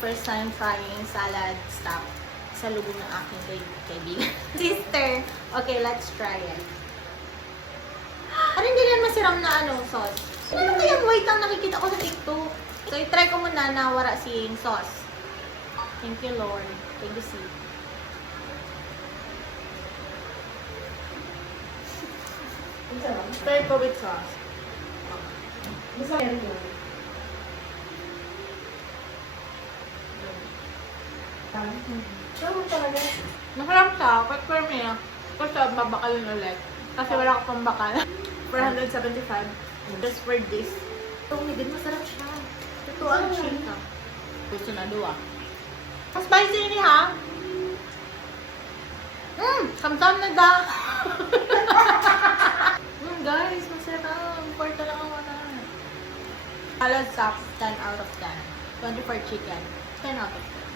first time trying salad stuff sa lubong ng aking kaibigan. Sister! Okay, let's try it. Ano hindi yan masiram na sauce? Ano kayang white ang nakikita ko sa TikTok? So, i-try ko muna na wala si sauce. Thank you, Lord. Thank you, sis. Try ko with sauce. Masarap siya, but for me, kasi babakalin ulit. Kasi wala ko pang bakal. 475. Just for this. So, din masarap siya. Ito ang chika. Gusto na duwa. Mas spicy ni ha? Samsam na da. Guys, masarap. Porta lang ang wala. Salad sauce, 10 out of 10. 24 chicken, 10 out of 10.